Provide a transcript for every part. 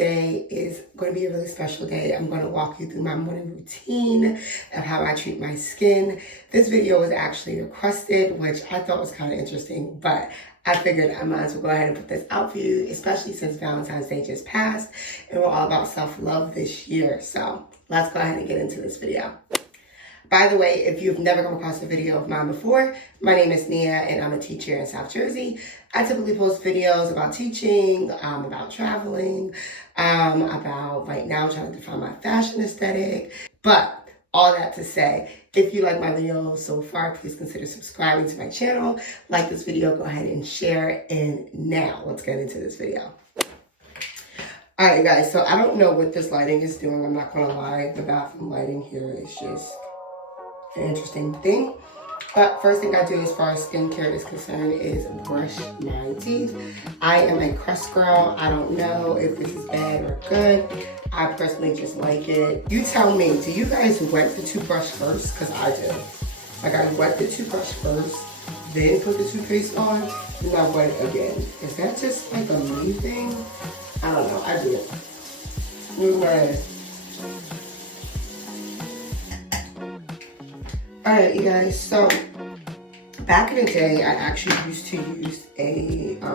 today is going to be a really special day. I'm going to walk you through my morning routine of how I treat my skin. This video was actually requested, which I thought was kind of interesting, but I figured I might as well go ahead and put this out for you, especially since Valentine's Day just passed and we're all about self-love this year. So let's go ahead and get into this video. By the way, if you've never come across a video of mine before, my name is Nia and I'm a teacher in South Jersey. I typically post videos about teaching, about traveling, about right now trying to define my fashion aesthetic. But all that to say, if you like my videos so far, please consider subscribing to my channel. Like this video, go ahead and share. And now let's get into this video. All right, guys, so I don't know what this lighting is doing. I'm not gonna lie, the bathroom lighting here is just an interesting thing. But first thing I do as far as skincare is concerned is brush my teeth. I am a crust girl. I don't know if this is bad or good. I personally just like it. You tell me, do you guys wet the toothbrush first? Because I do. Like, I wet the toothbrush first, then put the toothpaste on, and I wet it again. Is that just like a me thing? I don't know. I do it. Alright, you guys, so back in the day, I actually used to use a, I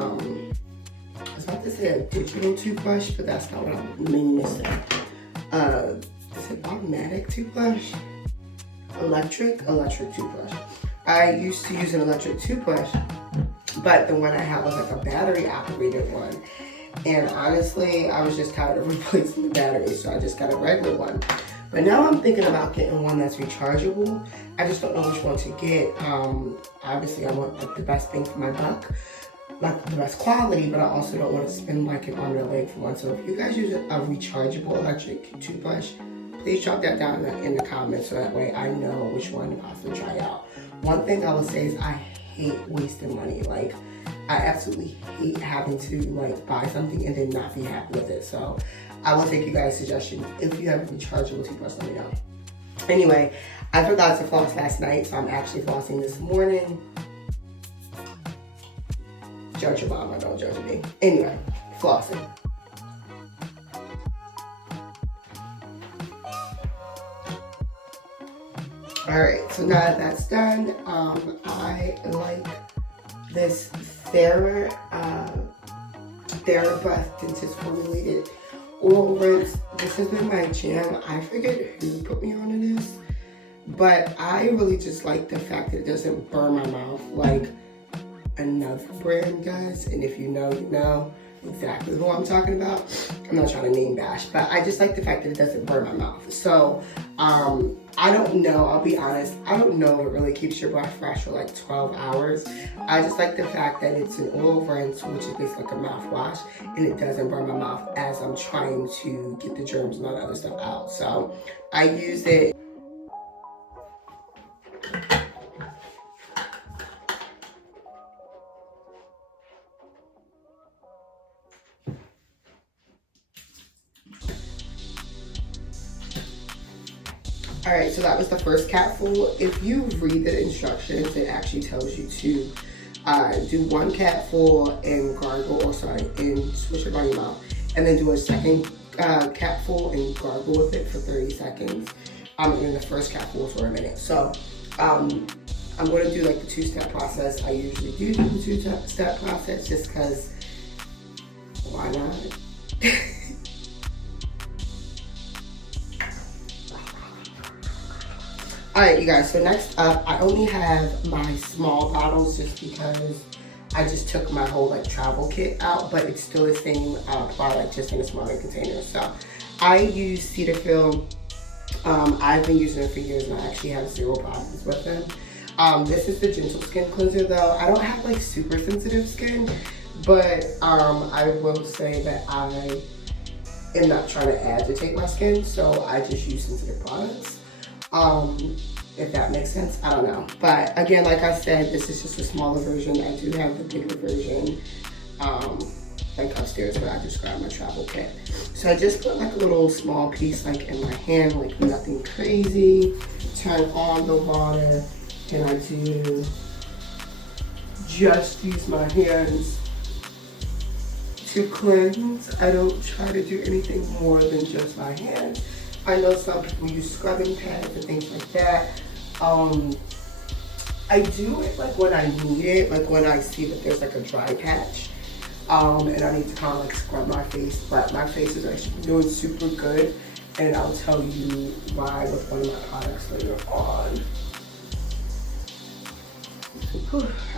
was about to say a digital toothbrush, but that's not what I mean to say. Is it automatic toothbrush? Electric toothbrush. I used to use an electric toothbrush, but the one I had was like a battery operated one. And honestly, I was just tired of replacing the battery, so I just got a regular one. But now I'm thinking about getting one that's rechargeable. I just don't know which one to get. Obviously, I want like the best bang for my buck, like the best quality, but I also don't want to spend like an arm and a leg for one. So if you guys use a rechargeable electric toothbrush, please drop that down in the comments so that way I know which one to possibly try out. One thing I will say is I hate wasting money. Like, I absolutely hate having to like buy something and then not be happy with it. So I will take you guys' suggestions. If you have a rechargeable toothbrush, let me know. Anyway, I forgot to floss last night, so I'm actually flossing this morning. Judge your mama, don't judge me. Anyway, flossing. Alright, so now that that's done, I like this TheraBreath Dentist formulated oil rinse. This has been my jam. I forget who put me onto this, but I really just like the fact that it doesn't burn my mouth like another brand does. And if you know, you know exactly who I'm talking about. I'm not trying to name bash, but I just like the fact that it doesn't burn my mouth. So I don't know, I'll be honest, I don't know if it really keeps your breath fresh for like 12 hours. I just like the fact that it's an oil rinse, which is basically like a mouthwash, and it doesn't burn my mouth as I'm trying to get the germs and all that other stuff out. So I use it. All right, so that was the first capful. If you read the instructions, it actually tells you to do one capful and gargle, and swish it around your mouth, and then do a second capful and gargle with it for 30 seconds. And then the first capful for a minute. So I'm gonna do like the two-step process. I usually do the two-step process just because, why not? Alright, you guys, so next up, I only have my small bottles just because I just took my whole like travel kit out, but it's still the same product, just in a smaller container. So I use Cetaphil. I've been using it for years and I actually have 0 problems with them. This is the Gentle Skin Cleanser though. I don't have like super sensitive skin, but I will say that I am not trying to agitate my skin, so I just use sensitive products. If that makes sense, I don't know. But again, like I said, this is just a smaller version. I do have the bigger version, like upstairs where I just grabbed my travel kit. So I just put like a little small piece like in my hand, like nothing crazy. Turn on the water, and I do just use my hands to cleanse. I don't try to do anything more than just my hands. I know some people use scrubbing pads and things like that. I do it like when I need it, like when I see that there's like a dry patch. And I need to kind of like scrub my face, but my face is actually doing super good. And I'll tell you why with one of my products later on.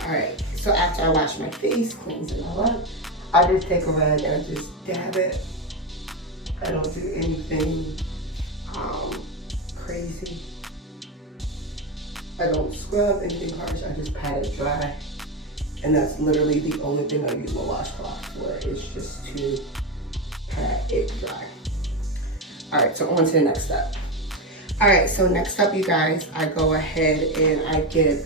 Alright, so after I wash my face, cleanse it all up, I just take a rag and I just dab it. I don't do anything crazy. I don't scrub anything harsh, I just pat it dry. And that's literally the only thing I use my washcloth for, is just to pat it dry. Alright, so on to the next step. Alright, so next up, you guys, I go ahead and I get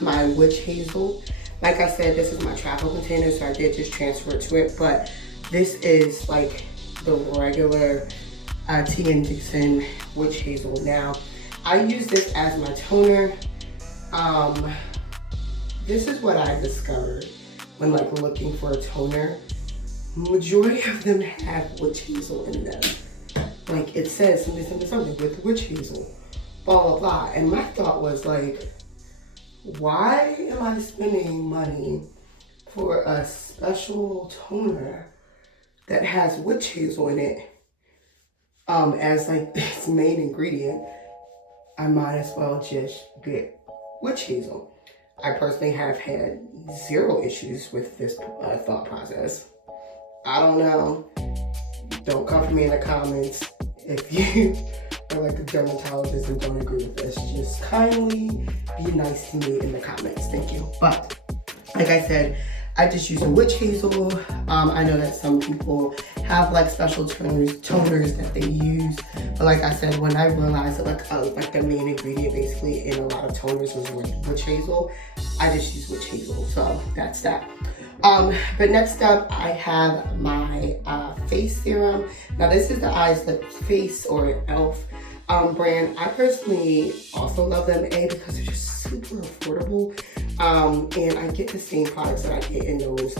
my witch hazel. Like I said, this is my travel container, so I did just transfer it to it, but this is like the regular Tea and Dixon witch hazel. Now, I use this as my toner. This is what I discovered when like looking for a toner. Majority of them have witch hazel in them. Like it says something with witch hazel, blah, blah, blah. And my thought was like, why am I spending money for a special toner that has witch hazel in it as like its main ingredient? I might as well just get witch hazel. I personally have had zero issues with this thought process. I don't know. Don't come for me in the comments if you are like a dermatologist and don't agree with this. Just kindly be nice to me in the comments. Thank you. But like I said, I just use a witch hazel. I know that some people have like special toners that they use. But like I said, when I realized that like the main ingredient basically in a lot of toners was witch hazel, I just use witch hazel. So that's that. But next up, I have my face serum. Now this is the Eyes Lip Face or e.l.f. Brand. I personally also love them, because they're just super affordable. And I get the same products that I get in those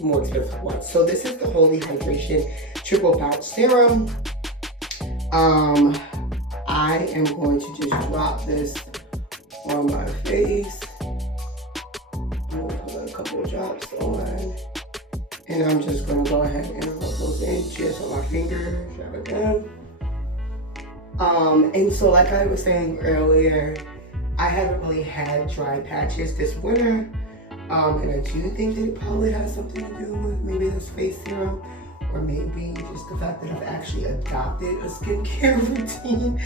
more expensive ones. So this is the Holy Hydration Triple Bounce Serum. I am going to just drop this on my face. I'm gonna put a couple of drops on. And I'm just gonna go ahead and rub those in just on my fingers, drop it down. And so like I was saying earlier, I haven't really had dry patches this winter. And I do think that it probably has something to do with maybe this face serum, or maybe just the fact that I've actually adopted a skincare routine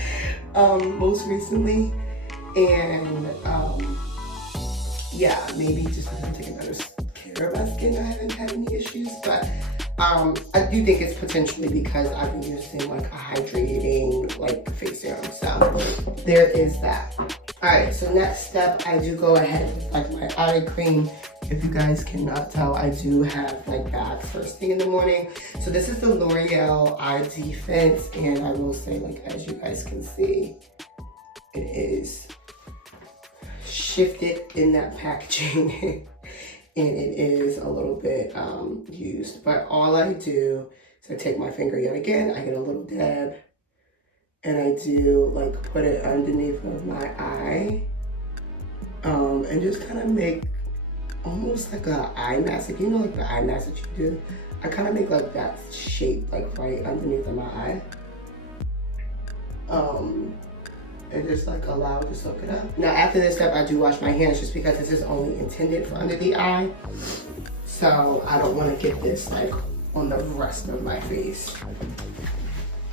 most recently. And yeah, maybe just because I'm taking better care of my skin, I haven't had any issues. But I do think it's potentially because I've been using like a hydrating like face serum. So there is that. Alright, so next step, I do go ahead with like my eye cream. If you guys cannot tell, I do have like that first thing in the morning. So this is the L'Oreal Eye Defense, and I will say, like, as you guys can see, it is shifted in that packaging. And it is a little bit used. But all I do is I take my finger yet again, I get a little dab, and I do like put it underneath of my eye, and just kind of make almost like an eye mask. Like, you know, like the eye mask that you do. I kind of make like that shape, like right underneath of my eye. And just like allow it to soak it up. Now after this step, I do wash my hands just because this is only intended for under the eye. So I don't want to get this like on the rest of my face.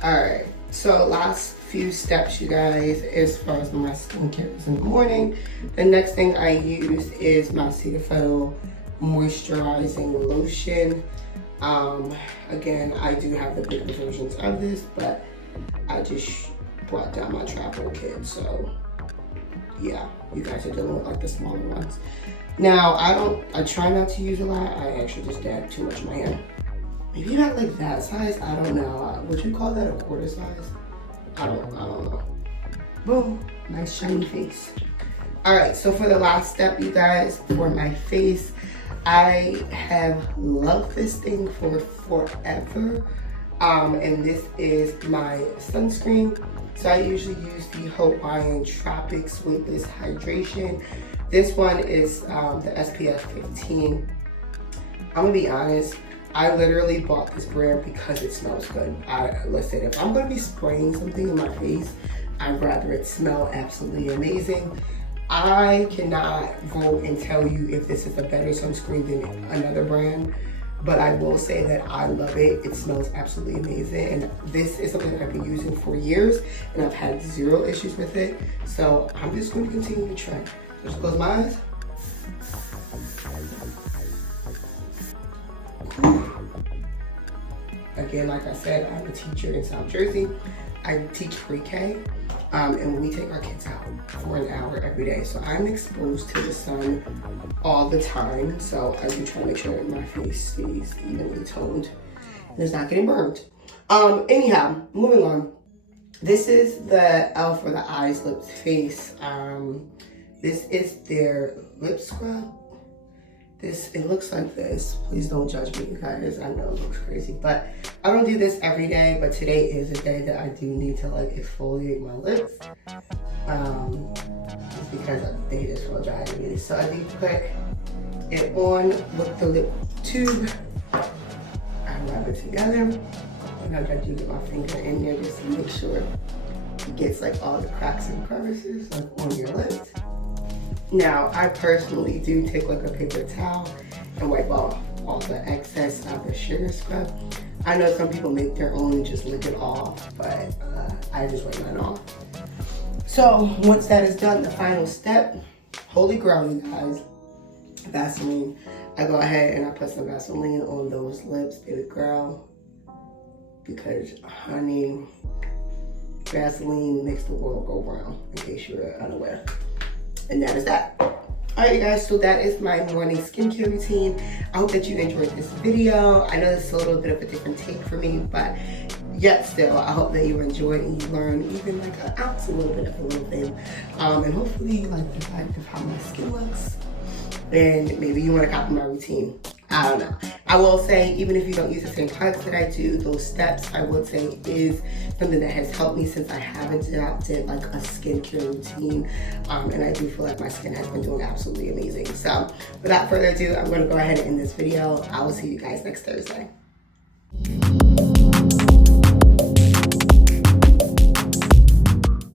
Alright, so last few steps, you guys, as far as my skincare is in the morning. The next thing I use is my Cetaphil moisturizing lotion. Again, I do have the bigger versions of this, but I just brought down my travel kit, so yeah, you guys are dealing with like the smaller ones. Now I try not to use a lot. I actually just dab too much in my hand. Maybe not like that size, I don't know. Would you call that a quarter size? I don't know. Boom, nice shiny face. All right, so for the last step, you guys, for my face, I have loved this thing for forever. And this is my sunscreen. So I usually use the Hawaiian Tropics Weightless Hydration. This one is the SPF 15. I'm gonna be honest, I literally bought this brand because it smells good. Listen, if I'm gonna be spraying something in my face, I'd rather it smell absolutely amazing. I cannot vote and tell you if this is a better sunscreen than another brand, but I will say that I love it. It smells absolutely amazing, and this is something that I've been using for years, and I've had zero issues with it. So I'm just going to continue to try. Just close my eyes. Again, like I said, I'm a teacher in South Jersey. I teach pre-K, and we take our kids out for an hour every day. So I'm exposed to the sun all the time. So I do try to make sure that my face stays evenly toned and it's not getting burned. Anyhow, moving on. This is the e.l.f. for the eyes, lips, face. This is their lip scrub. It looks like this. Please don't judge me, you guys. I know it looks crazy, but I don't do this every day, but today is a day that I do need to like exfoliate my lips. Just because they just feel dry to me. So I do put it on with the lip tube. I rub it together. And I do get my finger in there just to make sure it gets like all the cracks and crevices like on your lips. Now, I personally do take like a paper towel and wipe off all the excess of the sugar scrub. I know some people make their own and just lick it off, but I just wipe mine off. So once that is done, the final step, holy grail, you guys, Vaseline. I go ahead and I put some Vaseline on those lips, baby girl, because honey, Vaseline makes the world go round, in case you're unaware. And that is that. Alright, you guys, so that is my morning skincare routine. I hope that you enjoyed this video. I know this is a little bit of a different take for me, but yet still, I hope that you enjoyed and you learned even like an ounce, a little bit of a little thing. And hopefully you like the fact of how my skin looks. And maybe you want to copy my routine. I don't know. I will say, even if you don't use the same products that I do, those steps, I would say, is something that has helped me since I haven't adopted like a skincare routine. And I do feel like my skin has been doing absolutely amazing. So without further ado, I'm going to go ahead and end this video. I will see you guys next Thursday.